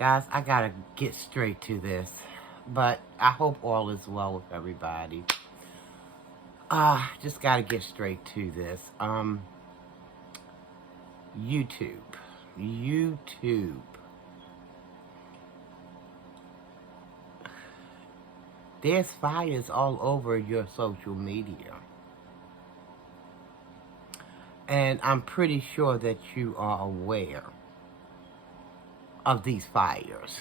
Guys, I gotta get straight to this, but I hope all is well with everybody. Just gotta get straight to this. YouTube. There's fires all over your social media. And I'm pretty sure that you are aware of these fires.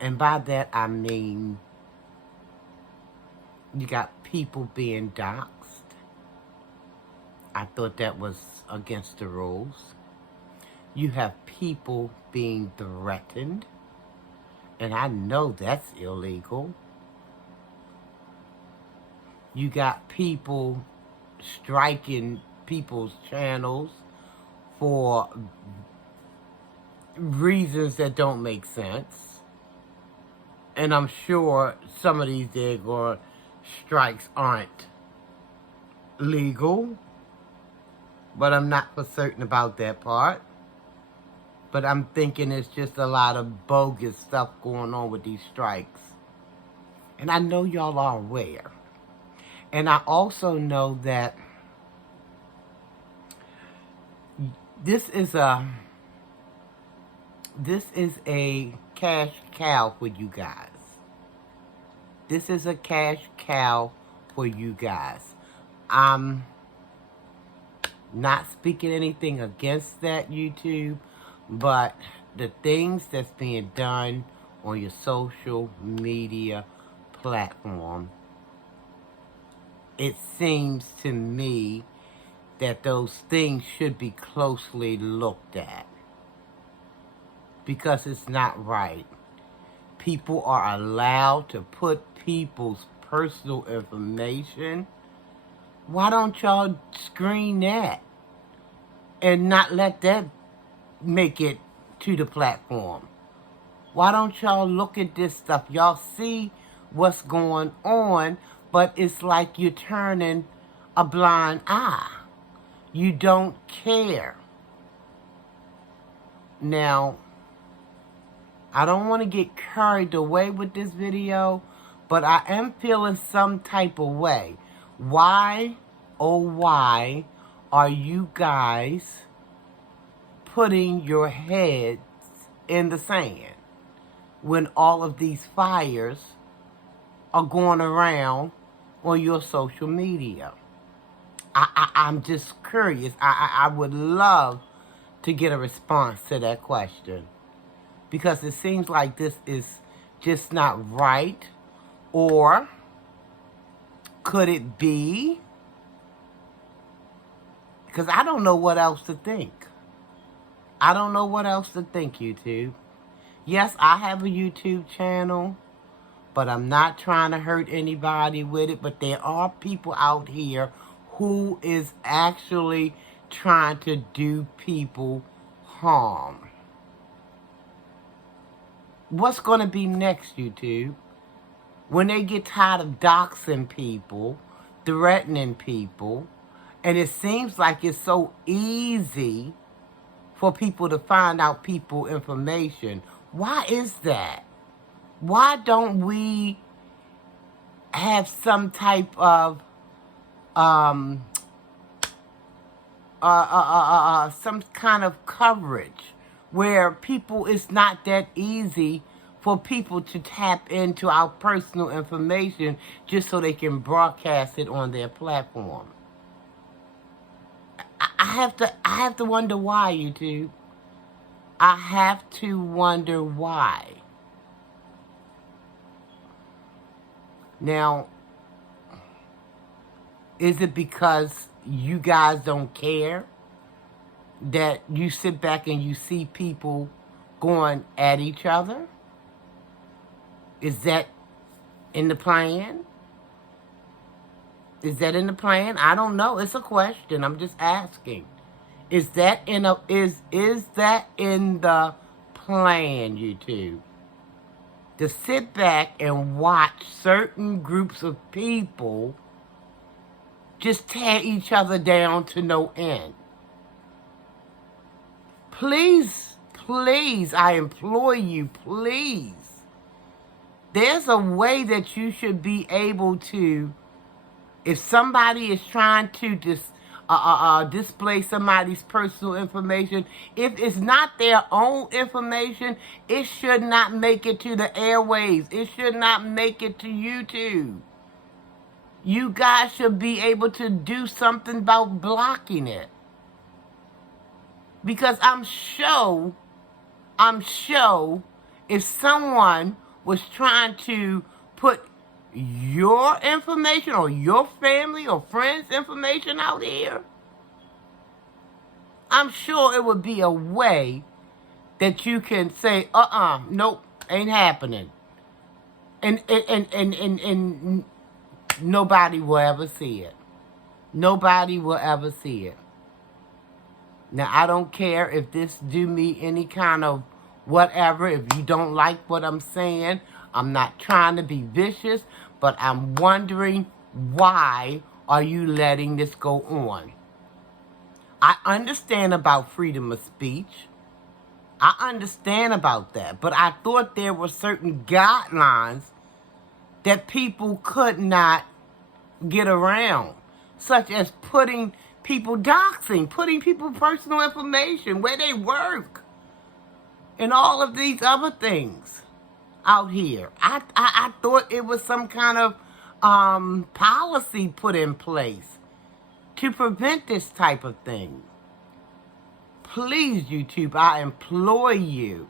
And by that, I mean you got people being doxxed. I thought that was against the rules. You have people being threatened. And I know that's illegal. You got people striking people's channels for reasons that don't make sense. And I'm sure some of these daggone strikes aren't legal. But I'm not for certain about that part. But I'm thinking it's just a lot of bogus stuff going on with these strikes. And I know y'all are aware. And I also know that this is a cash cow for you guys. This is a cash cow for you guys. I'm not speaking anything against that, YouTube, but the things that's being done on your social media platform, it seems to me that those things should be closely looked at because it's not right. People are allowed to put people's personal information. Why don't y'all screen that and not let that make it to the platform? Why don't y'all look at this stuff? Y'all see what's going on, but it's like you're turning a blind eye. You don't care. Now, I don't want to get carried away with this video, but I am feeling some type of way. Why, oh why, are you guys putting your heads in the sand when all of these fires are going around on your social media? I'm just curious. I would love to get a response to that question, because it seems like this is just not right. Or could it be? Because I don't know what else to think. I don't know what else to think, YouTube. Yes, I have a YouTube channel, but I'm not trying to hurt anybody with it. But there are people out here who is actually trying to do people harm. What's going to be next, YouTube? When they get tired of doxing people, threatening people, and it seems like it's so easy for people to find out people's information. Why is that? Why don't we have some type of some kind of coverage where people, it's not that easy for people to tap into our personal information just so they can broadcast it on their platform? I have to wonder why, YouTube. I have to wonder why. Now, is it because you guys don't care that you sit back and you see people going at each other? Is that in the plan? Is that in the plan? I don't know. It's a question. I'm just asking. Is that in that in the plan, YouTube? To sit back and watch certain groups of people just tear each other down to no end. Please, please, I implore you, please. There's a way that you should be able to, if somebody is trying to display somebody's personal information, if it's not their own information, it should not make it to the airwaves. It should not make it to YouTube. You guys should be able to do something about blocking it. Because I'm sure if someone was trying to put your information or your family or friends' information out here, I'm sure it would be a way that you can say, nope, ain't happening. And nobody will ever see it. Nobody will ever see it. Now, I don't care if this do me any kind of whatever. If you don't like what I'm saying, I'm not trying to be vicious, but I'm wondering, why are you letting this go on? I understand about freedom of speech. I understand about that. But I thought there were certain guidelines that people could not get around, such as putting people doxing, putting people personal information, where they work, and all of these other things out here. I thought it was some kind of policy put in place to prevent this type of thing. Please, YouTube, I implore you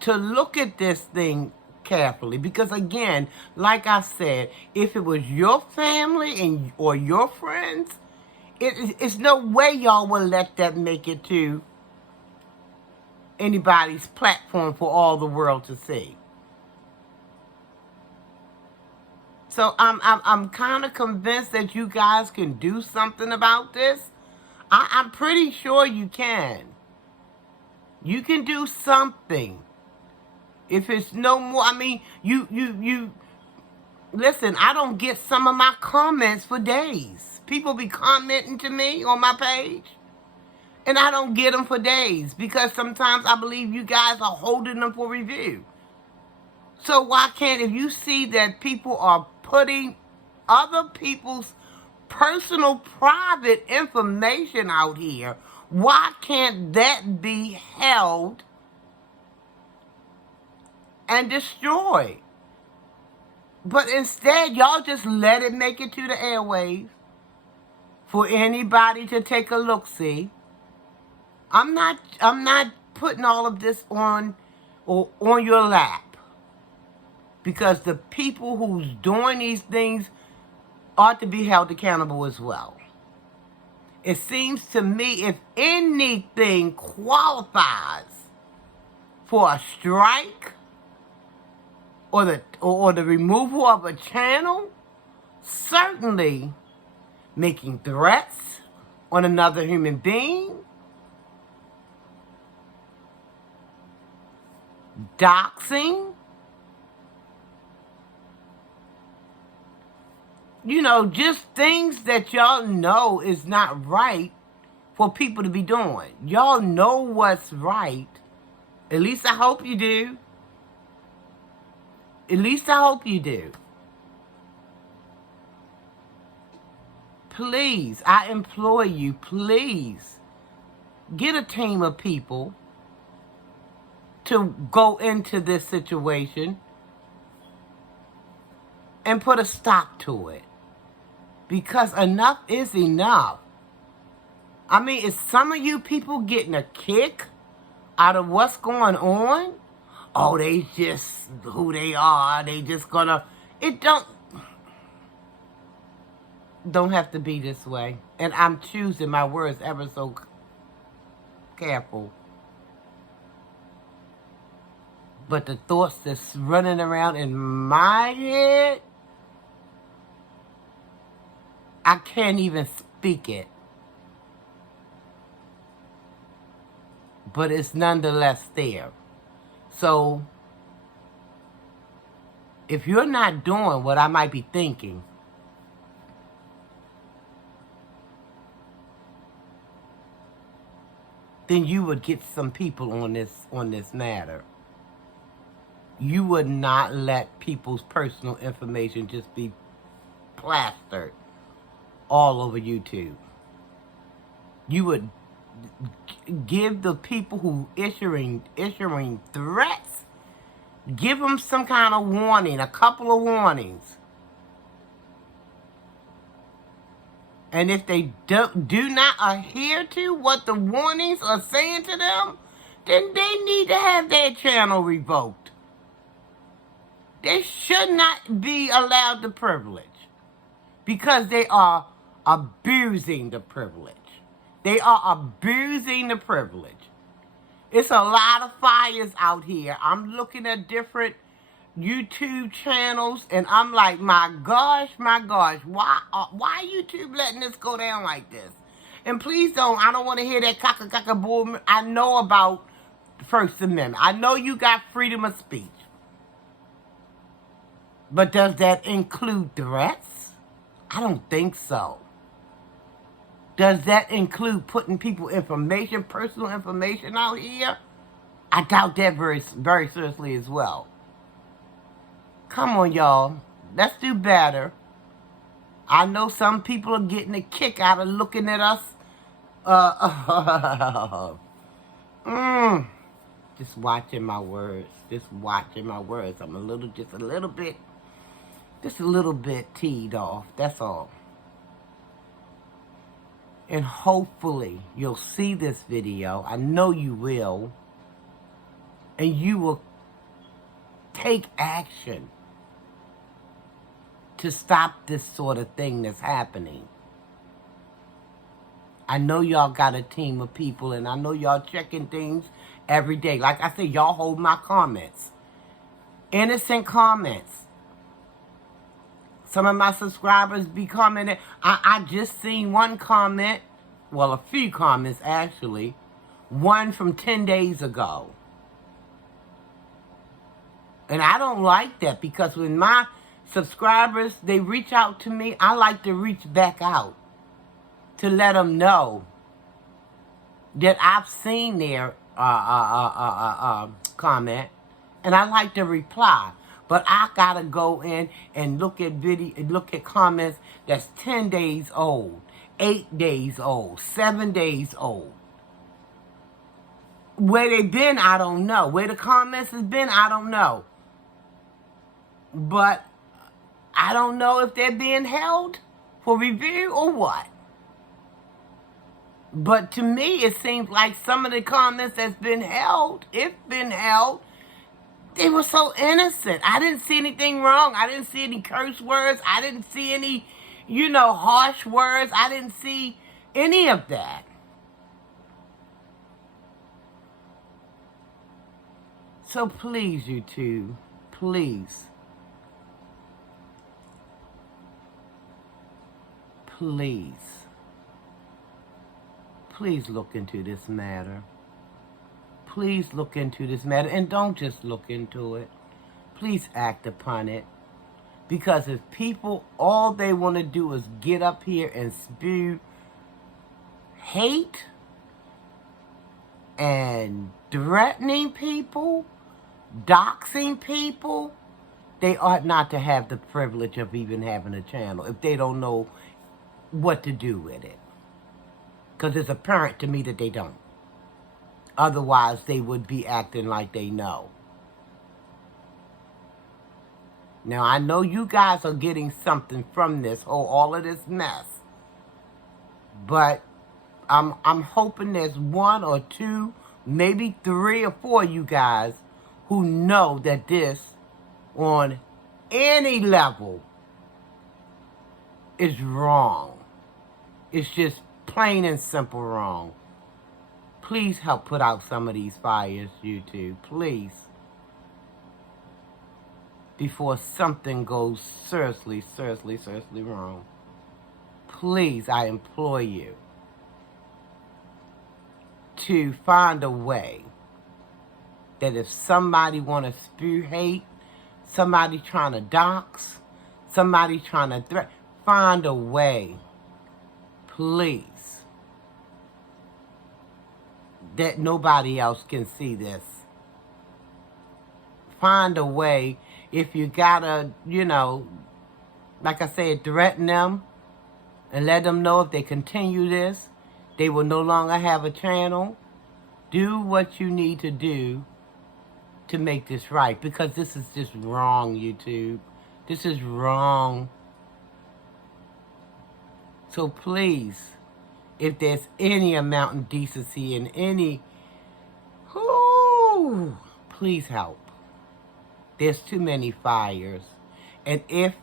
to look at this thing carefully, because again, like I said, if it was your family or your friends, it's no way y'all will let that make it to anybody's platform for all the world to see. So I'm kind of convinced that you guys can do something about this. I'm pretty sure you can. You can do something. If it's no more, I mean, you listen, I don't get some of my comments for days. People be commenting to me on my page, and I don't get them for days, because sometimes I believe you guys are holding them for review. So why can't, if you see that people are putting other people's personal, private information out here, why can't that be held and destroyed? But instead, y'all just let it make it to the airwaves for anybody to take a look-see. I'm not putting all of this on your lap, because the people who's doing these things ought to be held accountable as well. It seems to me, if anything qualifies for a strike or the removal of a channel, certainly making threats on another human being, doxing, just things that y'all know is not right for people to be doing. Y'all know what's right. At least I hope you do. At least I hope you do. Please, I implore you, please, get a team of people to go into this situation and put a stop to it. Because enough is enough. I mean, is some of you people getting a kick out of what's going on? Oh, they just who they are. They just gonna... It don't have to be this way. And I'm choosing my words ever so careful. But the thoughts that's running around in my head, I can't even speak it. But it's nonetheless there. So, if you're not doing what I might be thinking, then you would get some people on this matter. You would not let people's personal information just be plastered all over YouTube. You would give the people who issuing threats, give them some kind of warning, a couple of warnings. And if they do not adhere to what the warnings are saying to them, then they need to have their channel revoked. They should not be allowed the privilege because they are abusing the privilege. They are abusing the privilege. It's a lot of fires out here. I'm looking at different YouTube channels, and I'm like, my gosh, why YouTube letting this go down like this? And please I don't want to hear that caca bull. I know about the First Amendment. I know you got freedom of speech. But does that include threats? I don't think so. Does that include putting people's information, personal information out here? I doubt that very, very seriously as well. Come on, y'all. Let's do better. I know some people are getting a kick out of looking at us. Just watching my words. I'm just a little bit teed off. That's all. And hopefully you'll see this video. I know you will. And you will take action to stop this sort of thing that's happening. I know y'all got a team of people, and I know y'all checking things every day. Like I said, y'all hold my comments. Innocent comments. Some of my subscribers be commenting. I just seen one comment, well, a few comments actually. One from 10 days ago. And I don't like that, because when my subscribers, they reach out to me, I like to reach back out to let them know that I've seen their comment, and I like to reply. But I gotta go in and look at comments that's 10 days old, 8 days old, 7 days old. Where they been, I don't know. Where the comments has been, I don't know. But I don't know if they're being held for review or what. But to me, it seems like some of the comments that's been held, they were so innocent. I didn't see anything wrong. I didn't see any curse words. I didn't see any, harsh words. I didn't see any of that. So please, YouTube, please. Please look into this matter. Please look into this matter, and don't just look into it. Please act upon it. Because if people, all they want to do is get up here and spew hate and threatening people, doxing people, they ought not to have the privilege of even having a channel if they don't know what to do with it. Because it's apparent to me that they don't. Otherwise, they would be acting like they know. Now, I know you guys are getting something from this, all of this mess. But I'm hoping there's 1 or 2, maybe 3 or 4 of you guys who know that this, on any level, is wrong. It's just plain and simple wrong. Please help put out some of these fires, YouTube. Please. Before something goes seriously wrong. Please, I implore you to find a way that if somebody want to spew hate, somebody trying to dox, somebody trying to threaten, find a way. Please. that nobody else can see this. Find a way. If you gotta, you know, like I said, threaten them and let them know if they continue this, they will no longer have a channel. Do what you need to do to make this right, because this is just wrong, YouTube. This is wrong. So please, if there's any amount of decency in any, please help. There's too many fires. And if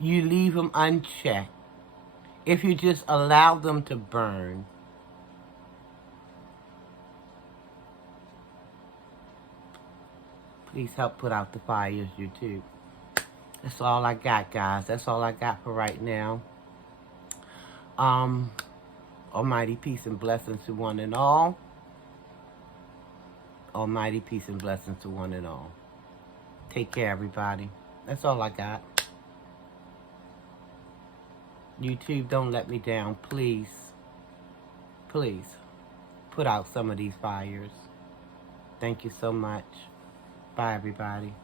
you leave them unchecked, if you just allow them to burn, please help put out the fires, YouTube. That's all I got, guys. That's all I got for right now. Almighty peace and blessings to one and all. Almighty peace and blessings to one and all. Take care, everybody. That's all I got. YouTube, don't let me down, please. Please, put out some of these fires. Thank you so much. Bye, everybody.